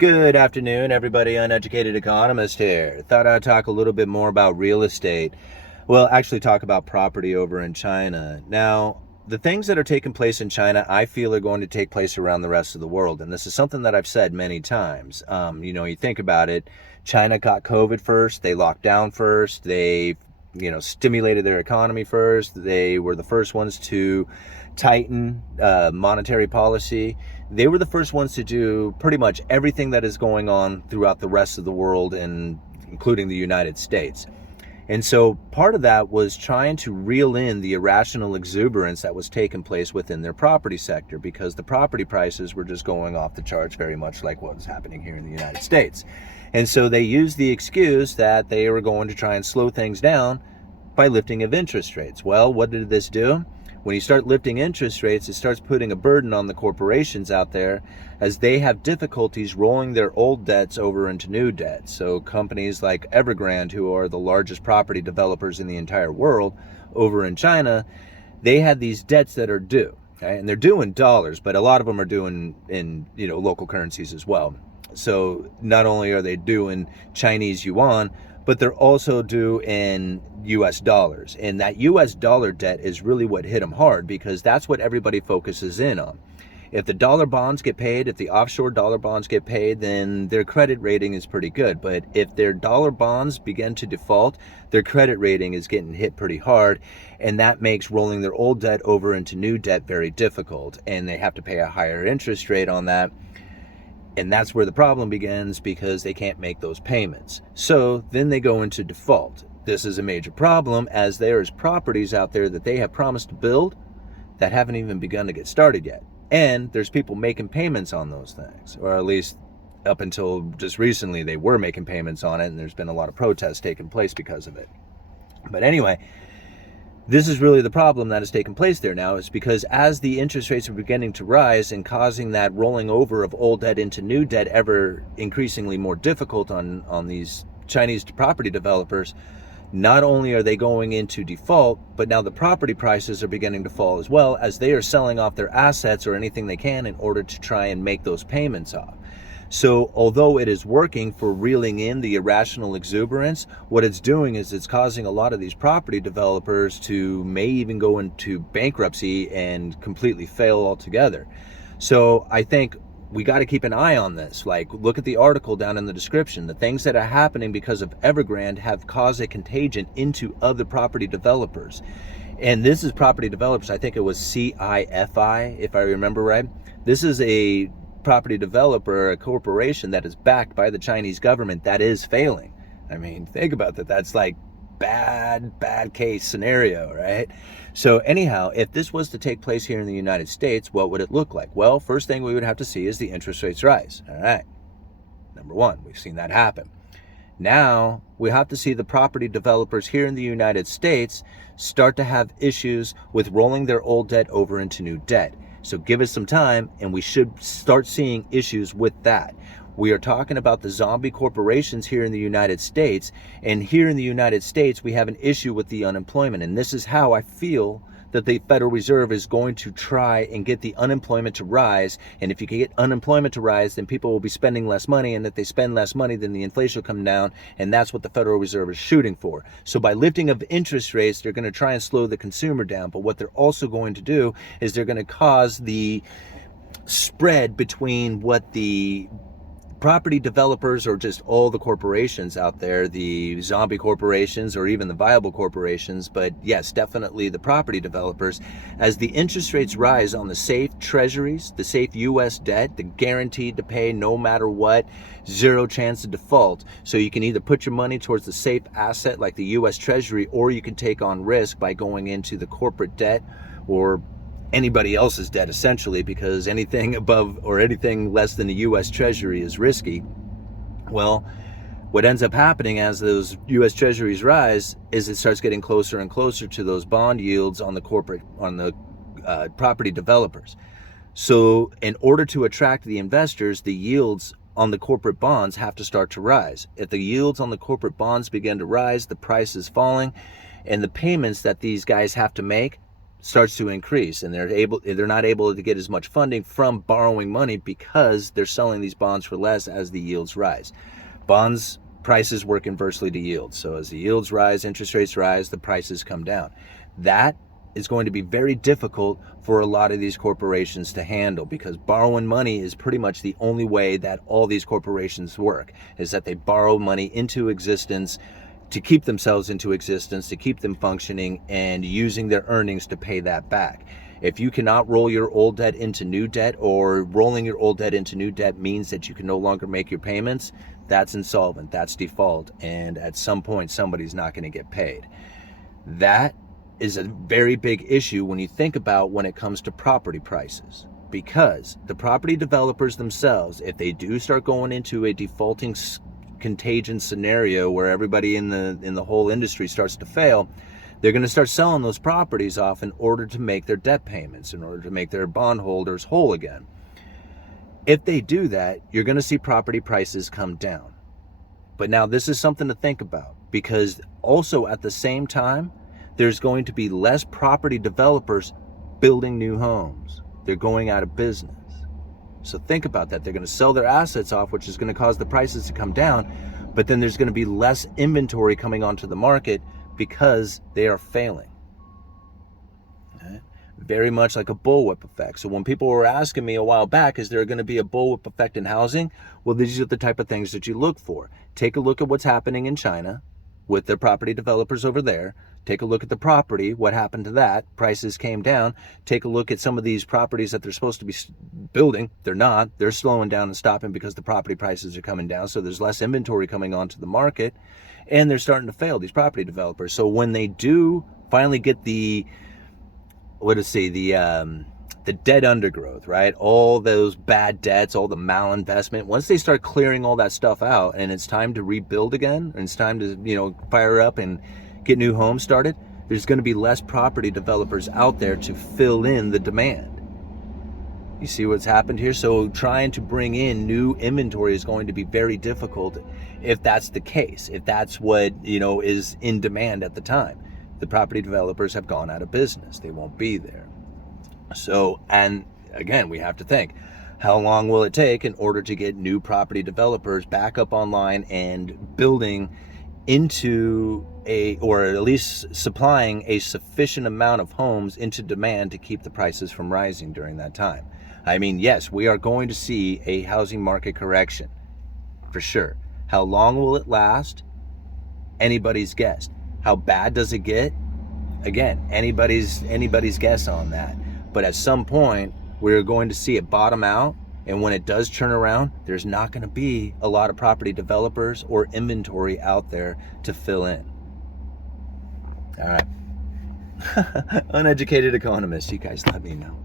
Good afternoon, everybody. Uneducated Economist here. Thought I'd talk a little bit more about real estate. Well, actually talk about property over in China. Now, the things that are taking place in China, I feel are going to take place around the rest of the world. And this is something that I've said many times. You think about it, China got COVID first, they locked down first, they stimulated their economy first. They were the first ones to tighten monetary policy. They were the first ones to do pretty much everything that is going on throughout the rest of the world, and including the United States. And so part of that was trying to reel in the irrational exuberance that was taking place within their property sector, because the property prices were just going off the charts, very much like what was happening here in the United States. And so they used the excuse that they were going to try and slow things down by lifting of interest rates. Well, what did this do? When you start lifting interest rates, it starts putting a burden on the corporations out there, as they have difficulties rolling their old debts over into new debt. So companies like Evergrande, who are the largest property developers in the entire world over in China, they had these debts that are due. Okay? And they're due in dollars, but a lot of them are due in local currencies as well. So not only are they due in Chinese yuan, but they're also due in US dollars. And that US dollar debt is really what hit them hard, because that's what everybody focuses in on. If the dollar bonds get paid, if the offshore dollar bonds get paid, then their credit rating is pretty good. But if their dollar bonds begin to default, their credit rating is getting hit pretty hard. And that makes rolling their old debt over into new debt very difficult. And they have to pay a higher interest rate on that. And that's where the problem begins, because they can't make those payments. So then they go into default. This is a major problem, as there's properties out there that they have promised to build that haven't even begun to get started yet. And there's people making payments on those things, or at least up until just recently they were making payments on it, and there's been a lot of protests taking place because of it. But anyway, this is really the problem that has taken place there now, is because as the interest rates are beginning to rise and causing that rolling over of old debt into new debt ever increasingly more difficult on these Chinese property developers, not only are they going into default, but now the property prices are beginning to fall as well, as they are selling off their assets or anything they can in order to try and make those payments off. So although it is working for reeling in the irrational exuberance, what it's doing is it's causing a lot of these property developers to may even go into bankruptcy and completely fail altogether. So I think we got to keep an eye on this. Like, look at the article down in the description. The things that are happening because of Evergrande have caused a contagion into other property developers. And this is property developers. I think it was CIFI, if I remember right. This is a property developer, a corporation that is backed by the Chinese government that is failing. I mean, think about that. That's like bad case scenario, right? So anyhow, if this was to take place here in the United States, what would it look like? Well, first thing we would have to see is the interest rates rise. All right. Number one, we've seen that happen. Now we have to see the property developers here in the United States start to have issues with rolling their old debt over into new debt. So give us some time, and we should start seeing issues with that. We are talking about the zombie corporations here in the United States, and here in the United States, we have an issue with the unemployment. And this is how I feel that the Federal Reserve is going to try and get the unemployment to rise. And if you can get unemployment to rise, then people will be spending less money. And if they spend less money, then the inflation will come down. And that's what the Federal Reserve is shooting for. So by lifting of interest rates, they're going to try and slow the consumer down. But what they're also going to do is they're going to cause the spread between what the property developers, or just all the corporations out there, the zombie corporations or even the viable corporations, but yes, definitely the property developers, as the interest rates rise on the safe treasuries, the safe US debt, the guaranteed to pay no matter what, zero chance of default. So you can either put your money towards the safe asset like the US Treasury, or you can take on risk by going into the corporate debt or anybody else's debt, essentially, because anything above or anything less than the US Treasury is risky. Well, what ends up happening as those US Treasuries rise is it starts getting closer and closer to those bond yields on the property developers. So in order to attract the investors, the yields on the corporate bonds have to start to rise. If the yields on the corporate bonds begin to rise, the price is falling, and the payments that these guys have to make starts to increase, and they're not able to get as much funding from borrowing money because they're selling these bonds for less as the yields rise. Bonds prices work inversely to yields. So as the yields rise, interest rates rise, the prices come down. That is going to be very difficult for a lot of these corporations to handle, because borrowing money is pretty much the only way that all these corporations work, is that they borrow money into existence to keep themselves into existence, to keep them functioning, and using their earnings to pay that back. If you cannot roll your old debt into new debt, or rolling your old debt into new debt means that you can no longer make your payments, that's insolvent, that's default, and at some point somebody's not going to get paid. That is a very big issue when you think about when it comes to property prices, because the property developers themselves, if they do start going into a defaulting contagion scenario where everybody in the whole industry starts to fail, they're going to start selling those properties off in order to make their debt payments, in order to make their bondholders whole again. If they do that, you're going to see property prices come down. But now this is something to think about, because also at the same time, there's going to be less property developers building new homes. They're going out of business. So think about that. They're going to sell their assets off, which is going to cause the prices to come down, but then there's going to be less inventory coming onto the market because they are failing. Okay? Very much like a bullwhip effect. So when people were asking me a while back, is there going to be a bullwhip effect in housing? Well, these are the type of things that you look for. Take a look at what's happening in China with their property developers over there. Take a look at the property, what happened to that, prices came down. Take a look at some of these properties that they're supposed to be building, they're not, they're slowing down and stopping because the property prices are coming down, so there's less inventory coming onto the market, and they're starting to fail, these property developers. So when they do finally get the debt undergrowth, right? All those bad debts, all the malinvestment. Once they start clearing all that stuff out and it's time to rebuild again, and it's time to, fire up and get new homes started, there's going to be less property developers out there to fill in the demand. You see what's happened here? So trying to bring in new inventory is going to be very difficult if that's the case, if that's what, is in demand at the time. The property developers have gone out of business. They won't be there. So, and again, we have to think, how long will it take in order to get new property developers back up online and building into or at least supplying a sufficient amount of homes into demand to keep the prices from rising during that time? I mean, yes, we are going to see a housing market correction, for sure. How long will it last? Anybody's guess. How bad does it get? Again, anybody's guess on that. But at some point, we're going to see it bottom out, and when it does turn around, there's not going to be a lot of property developers or inventory out there to fill in. All right. Uneducated economist, you guys let me know.